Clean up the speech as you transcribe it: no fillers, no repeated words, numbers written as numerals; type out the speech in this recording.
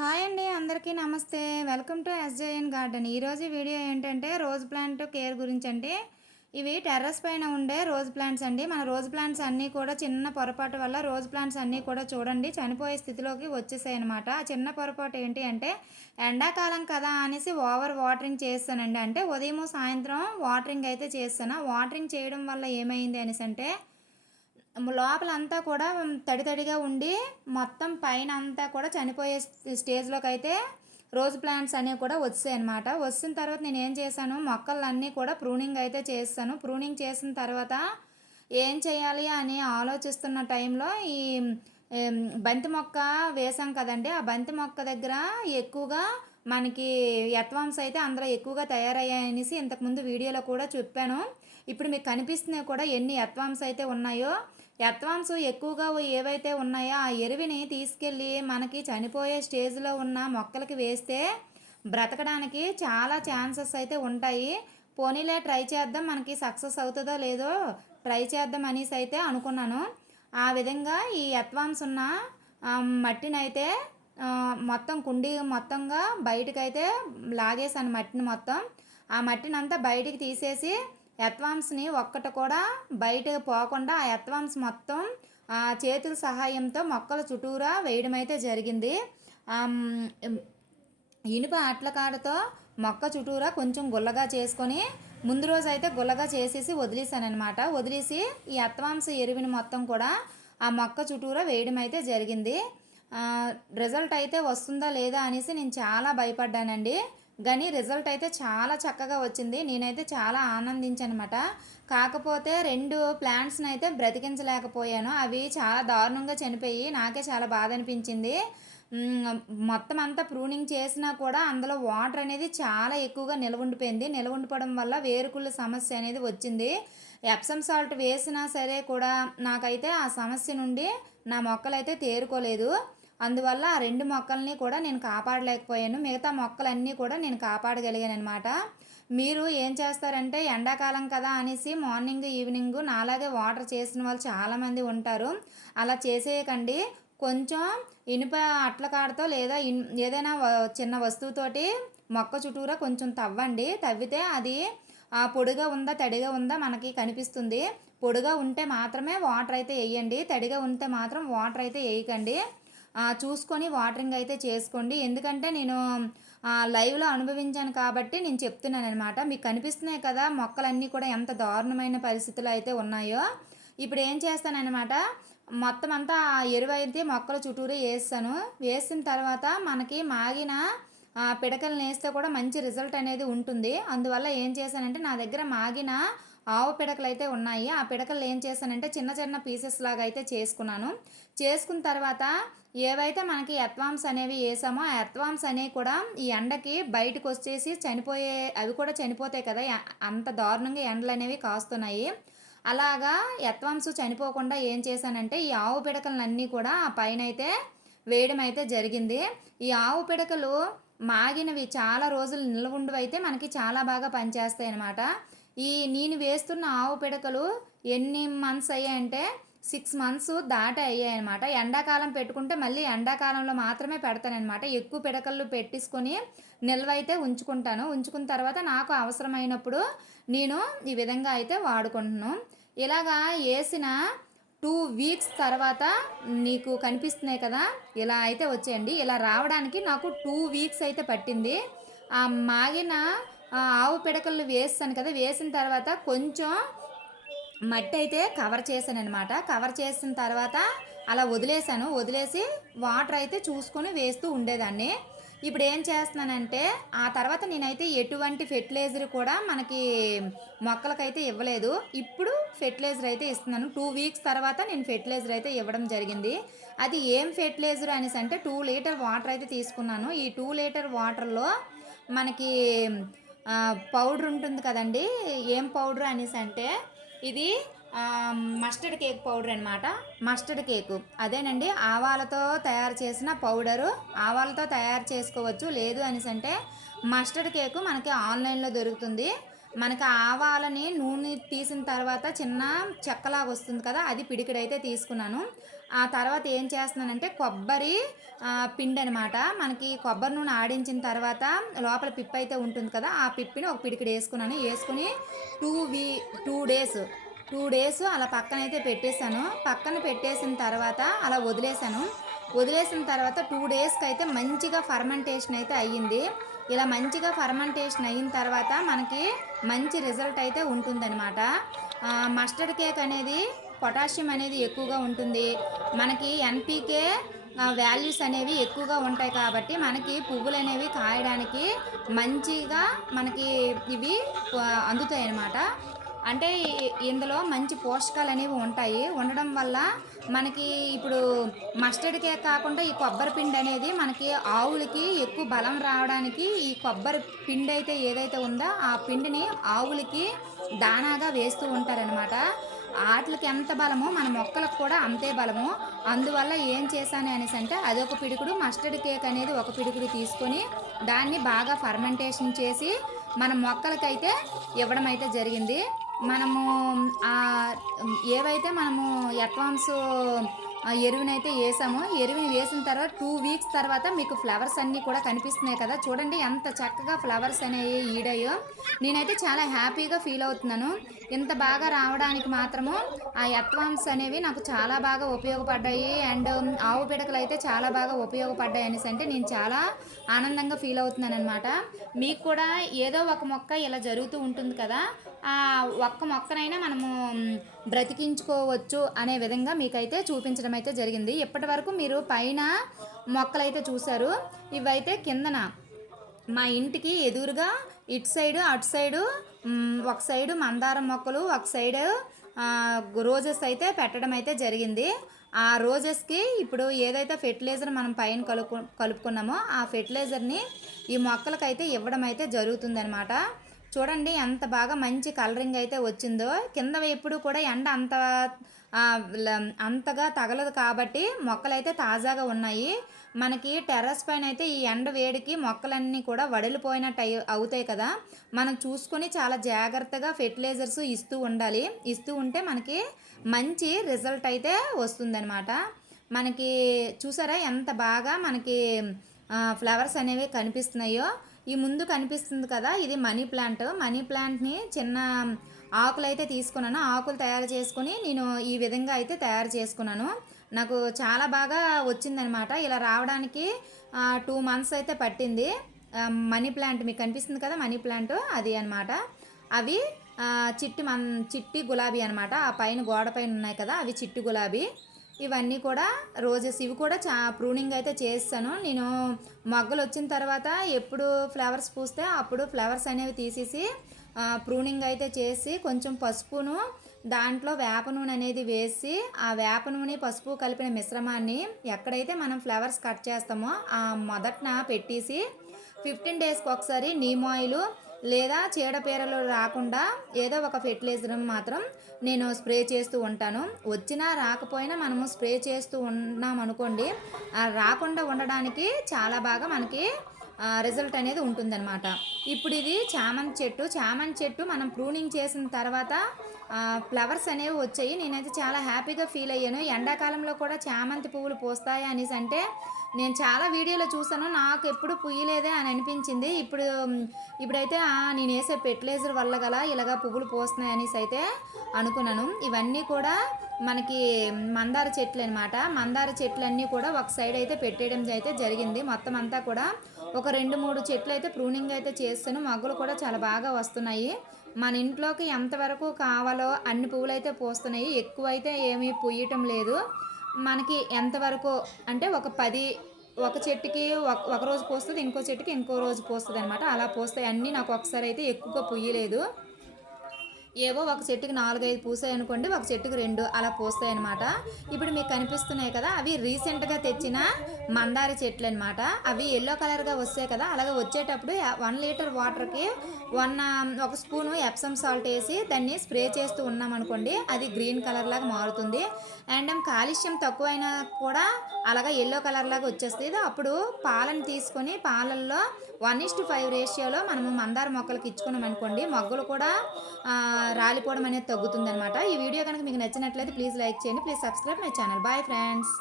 Hi అండి, అందరికీ నమస్తే. Welcome to SJN garden. ఈరోజు వీడియో ఏంటంటే రోజ్ ప్లాంట్ కేర్ గురించి అండి. ఇవి టెర్రస్ పైన ఉండే రోజ్ ప్లాంట్స్ అండి. మన రోజ్ ప్లాంట్స్ అన్నీ కూడా చిన్న పొరపాటు వల్ల రోజ్ ప్లాంట్స్ అన్నీ కూడా చూడండి చనిపోయే స్థితిలోకి వచ్చేసాయి అనమాట. ఆ చిన్న పొరపాటు ఏంటి అంటే ఎండాకాలం కదా అనేసి ఓవర్ వాటరింగ్ చేస్తానండి. అంటే ఉదయం సాయంత్రం వాటరింగ్ అయితే చేస్తాను. వాటరింగ్ చేయడం వల్ల ఏమైంది అనేసి అంటే లోపలంతా కూడా తడి తడిగా ఉండి మొత్తం పైన అంతా కూడా చనిపోయే స్టేజ్లోకి అయితే రోజ్ ప్లాంట్స్ అనేవి కూడా వచ్చాయి అనమాట. వచ్చిన తర్వాత నేను ఏం చేశాను, మొక్కలన్నీ కూడా ప్రూనింగ్ అయితే చేస్తాను. ప్రూనింగ్ చేసిన తర్వాత ఏం చేయాలి అని ఆలోచిస్తున్న టైంలో ఈ బంతి మొక్క వేసాం కదండి. ఆ బంతి మొక్క దగ్గర ఎక్కువగా మనకి ఎర్త్వామ్స్ అయితే అందులో ఎక్కువగా తయారయ్యాయనేసి ఇంతకుముందు వీడియోలో కూడా చెప్పాను. ఇప్పుడు మీకు కనిపిస్తున్నాయి కూడా ఎన్ని ఎర్త్వామ్స్ అయితే ఉన్నాయో. ఎర్త్వామ్స్ ఎక్కువగా ఏవైతే ఉన్నాయో ఆ ఎరువిని తీసుకెళ్ళి మనకి చనిపోయే స్టేజ్లో ఉన్న మొక్కలకి వేస్తే బ్రతకడానికి చాలా ఛాన్సెస్ అయితే ఉంటాయి. పోనీలే ట్రై చేద్దాం, మనకి సక్సెస్ అవుతుందో లేదో ట్రై చేద్దాం అనేసి అయితే అనుకున్నాను. ఆ విధంగా ఈ ఎర్త్వామ్స్ ఉన్న మట్టినైతే మొత్తం కుండీ మొత్తంగా బయటకైతే లాగేసాను మట్టిని మొత్తం. ఆ మట్టిని అంతా బయటికి తీసేసి ఎర్త్వామ్స్ని ఒక్కటి కూడా బయటకు పోకుండా ఆ ఎర్త్వామ్స్ మొత్తం చేతుల సహాయంతో మొక్కల చుట్టూరా వేయడం అయితే జరిగింది. ఇనుప అట్లకాడతో మొక్క చుట్టూరా కొంచెం గుల్లగా చేసుకొని ముందు రోజు అయితే గుల్లగా చేసేసి వదిలేసానమాట. వదిలేసి ఈ ఎర్త్వామ్స్ ఎరువుని మొత్తం కూడా ఆ మొక్క చుట్టూరా వేయడం అయితే జరిగింది. రిజల్ట్ అయితే వస్తుందా లేదా అనేసి నేను చాలా భయపడ్డానండి. కానీ రిజల్ట్ అయితే చాలా చక్కగా వచ్చింది. నేనైతే చాలా ఆనందించాను అనమాట. కాకపోతే 2 ప్లాంట్స్ని అయితే బ్రతికించలేకపోయాను. అవి చాలా దారుణంగా చనిపోయి నాకే చాలా బాధ అనిపించింది. మొత్తం అంతా ప్రూనింగ్ చేసినా కూడా అందులో వాటర్ అనేది చాలా ఎక్కువగా నిలవుండిపోయింది. నిలవుండిపోవడం వల్ల వేరుకుళ్ళ సమస్య అనేది వచ్చింది. ఎప్సమ్ సాల్ట్ వేసినా సరే కూడా నాకైతే ఆ సమస్య నుండి నా మొక్కలైతే తేరుకోలేదు. అందువల్ల ఆ 2 మొక్కల్ని కూడా నేను కాపాడలేకపోయాను. మిగతా మొక్కలన్నీ కూడా నేను కాపాడగలిగాను అనమాట. మీరు ఏం చేస్తారంటే ఎండాకాలం కదా అనేసి మార్నింగ్ ఈవినింగ్ నాలాగే వాటర్ చేసిన వాళ్ళు చాలామంది ఉంటారు. అలా చేసేయకండి. కొంచెం ఇనుప అట్లకాడతో లేదా ఏదైనా చిన్న వస్తువుతోటి మొక్క చుట్టూరా కొంచెం తవ్వండి. తవ్వితే అది పొడిగా ఉందా తడిగా ఉందా మనకి కనిపిస్తుంది. పొడిగా ఉంటే మాత్రమే వాటర్ అయితే వేయండి. తడిగా ఉంటే మాత్రం వాటర్ అయితే వేయకండి. చూసుకొని వాటరింగ్ అయితే చేసుకోండి. ఎందుకంటే నేను లైవ్లో అనుభవించాను కాబట్టి నేను చెప్తున్నాను అనమాట. మీకు కనిపిస్తున్నాయి కదా మొక్కలన్నీ కూడా ఎంత దారుణమైన పరిస్థితులు అయితే ఉన్నాయో. ఇప్పుడు ఏం చేస్తానన్నమాట, మొత్తం అంతా ఎరువు అయితే మొక్కల చుట్టూరే వేస్తాను. వేసిన తర్వాత మనకి మాగిన పిడకలను వేస్తే కూడా మంచి రిజల్ట్ అనేది ఉంటుంది. అందువల్ల ఏం చేశానంటే నా దగ్గర మాగిన ఆవు పిడకలు అయితే ఉన్నాయి. ఆ పిడకలు ఏం చేశానంటే చిన్న చిన్న పీసెస్ లాగా అయితే చేసుకున్నాను. చేసుకున్న తర్వాత ఏవైతే మనకి ఎర్త్వామ్స్ అనేవి వేసామో ఆ ఎర్త్వామ్స్ అనేవి కూడా ఈ ఎండకి బయటకు వచ్చేసి అవి కూడా చనిపోతాయి కదా, అంత దారుణంగా ఎండలు అనేవి కాస్తున్నాయి. అలాగా ఎర్త్వామ్స్ చనిపోకుండా ఏం చేశానంటే ఈ ఆవు పిడకలన్నీ కూడా ఆ పైన అయితే వేయడం అయితే జరిగింది. ఈ ఆవు పిడకలు మాగినవి చాలా రోజులు నిల్వ ఉండవైతే మనకి చాలా బాగా పనిచేస్తాయి అన్నమాట. నేను వేస్తున్న ఆవు పిడకలు ఎన్ని మంత్స్ అయ్యాయంటే 6 మంత్స్ దాటి అయ్యాయన్నమాట. ఎండాకాలం పెట్టుకుంటే మళ్ళీ ఎండాకాలంలో మాత్రమే పెడతానమాట. ఎక్కువ పిడకలు పెట్టేసుకొని నిల్వ అయితే ఉంచుకున్న తర్వాత నాకు అవసరమైనప్పుడు నేను ఈ విధంగా అయితే వాడుకుంటున్నాను. ఇలాగా వేసిన 2 వీక్స్ తర్వాత నీకు కనిపిస్తున్నాయి కదా, ఇలా అయితే వచ్చేయండి. ఇలా రావడానికి నాకు 2 వీక్స్ అయితే పట్టింది. ఆ మాగిన ఆవు పిడకలు వేస్తాను కదా, వేసిన తర్వాత కొంచెం మట్టి అయితే కవర్ చేశాను అనమాట. కవర్ చేసిన తర్వాత అలా వదిలేసి వాటర్ అయితే చూసుకొని వేస్తూ ఉండేదాన్ని. ఇప్పుడు ఏం చేస్తున్నానంటే ఆ తర్వాత నేనైతే ఎటువంటి ఫెర్టిలైజర్ కూడా మనకి మొక్కలకైతే ఇవ్వలేదు. ఇప్పుడు ఫెర్టిలైజర్ అయితే ఇస్తున్నాను. 2 వీక్స్ తర్వాత నేను ఫెర్టిలైజర్ అయితే ఇవ్వడం జరిగింది. అది ఏం ఫెర్టిలైజర్ అనేసి అంటే 2 లీటర్ వాటర్ అయితే తీసుకున్నాను. ఈ 2 లీటర్ వాటర్లో మనకి పౌడర్ ఉంటుంది కదండి. ఏం పౌడర్ అనేసి అంటే ఇది మస్టర్డ్ కేక్ పౌడర్ అనమాట. మస్టర్డ్ కేకు అదేనండి, ఆవాలతో తయారు చేసిన పౌడరు. ఆవాలతో తయారు చేసుకోవచ్చు, లేదు అనేసి అంటే మస్టర్డ్ కేకు మనకి ఆన్లైన్లో దొరుకుతుంది. మనకి ఆవాలని నూనె తీసిన తర్వాత చిన్న చెక్కలాగా వస్తుంది కదా, అది పిడికిడైతే తీసుకున్నాను. ఆ తర్వాత ఏం చేస్తున్నానంటే కొబ్బరి పిండి అనమాట. మనకి కొబ్బరి నూనె ఆడించిన తర్వాత లోపల పిప్ అయితే ఉంటుంది కదా, ఆ పిప్పిని ఒక పిడికిడు వేసుకున్నాను. వేసుకుని 2 డేస్ 2 డేస్ అలా పక్కనైతే పెట్టేశాను. పక్కన పెట్టేసిన తర్వాత అలా వదిలేశాను. వదిలేసిన తర్వాత 2 డేస్కి అయితే మంచిగా ఫర్మెంటేషన్ అయితే అయ్యింది. ఇలా మంచిగా ఫర్మెంటేషన్ అయిన తర్వాత మనకి మంచి రిజల్ట్ అయితే ఉంటుందన్నమాట. మస్టర్డ్ కేక్ అనేది పొటాషియం అనేది ఎక్కువగా ఉంటుంది. మనకి ఎన్పీకే వాల్యూస్ అనేవి ఎక్కువగా ఉంటాయి కాబట్టి మనకి పువ్వులు అనేవి కాయడానికి మంచిగా మనకి ఇవి అందుతాయి అన్నమాట. అంటే ఇందులో మంచి పోషకాలు అనేవి ఉంటాయి. ఉండడం వల్ల మనకి ఇప్పుడు మస్టర్డ్ కేక్ కాకుండా ఈ కొబ్బరి పిండి అనేది మనకి ఆవులకి ఎక్కువ బలం రావడానికి ఈ కొబ్బరి పిండి అయితే ఏదైతే ఉందో ఆ పిండిని ఆవులకి దానాగా వేస్తూ ఉంటారనమాట. ఆటలకి ఎంత బలమో మన మొక్కలకు కూడా అంతే బలము. అందువల్ల ఏం చేశాను అనేసి అంటే అదొక పిడికుడు మస్టర్డ్ కేక్ అనేది ఒక పిడికుడు తీసుకొని దాన్ని బాగా ఫర్మెంటేషన్ చేసి మన మొక్కలకైతే ఇవ్వడం అయితే జరిగింది. మనము ఏవైతే మనము అడ్వాన్స్ ఎరువునైతే వేసామో, ఎరువుని వేసిన తర్వాత 2 వీక్స్ తర్వాత మీకు ఫ్లవర్స్ అన్నీ కూడా కనిపిస్తున్నాయి కదా, చూడండి ఎంత చక్కగా ఫ్లవర్స్ అనేవి ఈడాయో. నేనైతే చాలా హ్యాపీగా ఫీల్ అవుతున్నాను. ఇంత బాగా రావడానికి మాత్రము ఆ అడ్వాన్స్ అనేవి నాకు చాలా బాగా ఉపయోగపడ్డాయి. అండ్ ఆవు పిడకలు అయితే చాలా బాగా ఉపయోగపడ్డాయి అనేసి అంటే నేను చాలా ఆనందంగా ఫీల్ అవుతున్నాను అనమాట. మీకు కూడా ఏదో ఒక మొక్క ఇలా జరుగుతూ ఉంటుంది కదా, ఆ ఒక్క మొక్కనైనా మనము బ్రతికించుకోవచ్చు అనే విధంగా మీకైతే చూపించడం అయితే జరిగింది. ఇప్పటి వరకు మీరు పైన మొక్కలైతే చూశారు. ఇవైతే కిందన మా ఇంటికి ఎదురుగా ఇటు సైడు అటు సైడు ఒక సైడు మందారం మొక్కలు, ఒక సైడు రోజెస్ అయితే పెట్టడం అయితే జరిగింది. ఆ రోజెస్కి ఇప్పుడు ఏదైతే ఫెర్టిలైజర్ మనం పైన కలుపుకున్నామో ఆ ఫెర్టిలైజర్ని ఈ మొక్కలకైతే ఇవ్వడం అయితే జరుగుతుందనమాట. చూడండి ఎంత బాగా మంచి కలరింగ్ అయితే వచ్చిందో. కింద ఎప్పుడు కూడా ఎండ అంతగా తగలదు కాబట్టి మొక్కలైతే తాజాగా ఉన్నాయి. మనకి టెర్రస్ పైన అయితే ఈ ఎండ వేడికి మొక్కలన్నీ కూడా వడిలిపోయినట్టు అవుతాయి కదా, మనం చూసుకొని చాలా జాగ్రత్తగా ఫెర్టిలైజర్స్ ఇస్తూ ఉండాలి. ఇస్తూ ఉంటే మనకి మంచి రిజల్ట్ అయితే వస్తుందన్నమాట. మనకి చూసారా ఎంత బాగా మనకి ఫ్లవర్స్ అనేవి కనిపిస్తున్నాయో. ఈ ముందు కనిపిస్తుంది కదా, ఇది మనీ ప్లాంట్. మనీ ప్లాంట్ని చిన్న ఆకులు అయితే తీసుకున్నాను. ఆకులు తయారు చేసుకుని నేను ఈ విధంగా అయితే తయారు చేసుకున్నాను. నాకు చాలా బాగా వచ్చిందనమాట. ఇలా రావడానికి 2 months అయితే పట్టింది. మనీ ప్లాంట్ మీకు కనిపిస్తుంది కదా, మనీ ప్లాంట్ అది అనమాట. అవి చిట్టి గులాబీ అనమాట. ఆ పైన గోడ పైన ఉన్నాయి కదా, అవి చిట్టి గులాబీ. ఇవన్నీ కూడా రోజెస్. ఇవి కూడా ప్రూనింగ్ అయితే చేస్తాను నేను. మొగ్గలు వచ్చిన తర్వాత ఎప్పుడు ఫ్లవర్స్ పూస్తే అప్పుడు ఫ్లవర్స్ అనేవి తీసేసి ప్రూనింగ్ అయితే చేసి కొంచెం పసుపును దాంట్లో వేప నూనె అనేది వేసి ఆ వేప నూనె పసుపు కలిపిన మిశ్రమాన్ని ఎక్కడైతే మనం ఫ్లవర్స్ కట్ చేస్తామో ఆ మొదటన పెట్టేసి 15 daysకి ఒకసారి నీమ్ ఆయిల్ లేదా చీడపీరలు రాకుండా ఏదో ఒక ఫెర్టిలైజర్ మాత్రం నేను స్ప్రే చేస్తూ ఉంటాను. వచ్చినా రాకపోయినా మనము స్ప్రే చేస్తూ ఉన్నాం అనుకోండి, రాకుండా ఉండడానికి చాలా బాగా మనకి రిజల్ట్ అనేది ఉంటుందన్నమాట. ఇప్పుడు ఇది చామంతి చెట్టు మనం ప్రూనింగ్ చేసిన తర్వాత ఫ్లవర్స్ అనేవి వచ్చాయి. నేనైతే చాలా హ్యాపీగా ఫీల్ అయ్యాను. ఎండాకాలంలో కూడా చామంతి పువ్వులు పూస్తాయి అనేసి అంటే నేను చాలా వీడియోలో చూసాను, నాకు ఎప్పుడు పుయ్యలేదే అని అనిపించింది. ఇప్పుడైతే నేను వేసే ఫెర్టిలైజర్ వల్ల గల ఇలాగా పువ్వులు పూస్తున్నాయి అనేసి అయితే అనుకున్నాను. ఇవన్నీ కూడా మనకి మందార చెట్లు అనమాట. మందార చెట్లన్నీ కూడా ఒక సైడ్ అయితే పెట్టేయడం అయితే జరిగింది. మొత్తం అంతా కూడా ఒక 2-3 చెట్లు అయితే ప్రూనింగ్ అయితే చేస్తాను. మొగ్గలు కూడా చాలా బాగా వస్తున్నాయి. మన ఇంట్లోకి ఎంతవరకు కావాలో అన్ని పువ్వులు అయితే పూస్తున్నాయి. ఎక్కువ అయితే ఏమీ పూయటం లేదు. మనకి ఎంతవరకు అంటే ఒక చెట్టుకి ఒక రోజు పూస్తుంది, ఇంకో చెట్టుకి ఇంకో రోజు పూస్తుంది అనమాట. అలా పూస్తాయి అన్నీ. నాకు ఒకసారి అయితే ఎక్కువగా పుయ్యలేదు. ఏవో ఒక చెట్టుకి 4-5 పూసాయి అనుకోండి, ఒక చెట్టుకి 2 అలా పూస్తాయి అనమాట. ఇప్పుడు మీకు కనిపిస్తున్నాయి కదా, అవి రీసెంట్గా తెచ్చిన మందార చెట్లు అనమాట. అవి ఎల్లో కలర్గా వస్తాయి కదా, అలాగే వచ్చేటప్పుడు 1 లీటర్ వాటర్కి ఒక స్పూను ఎప్సమ్ సాల్ట్ వేసి దాన్ని స్ప్రే చేస్తూ ఉన్నాం అనుకోండి, అది గ్రీన్ కలర్ లాగా మారుతుంది. అండ్ కాల్షియం తక్కువైనా కూడా అలాగా ఎల్లో కలర్ లాగా వచ్చేస్తుంది. అప్పుడు పాలను తీసుకొని పాలల్లో 1:5 రేషియోలో మనము మందార మొక్కలకి ఇచ్చుకున్నాం అనుకోండి, మొగ్గలు కూడా రాలిపోవడం అనేది తగ్గుతుందనమాట. ఈ వీడియో కనుక మీకు నచ్చినట్లయితే ప్లీజ్ లైక్ చేయండి. Please subscribe my channel. Bye friends.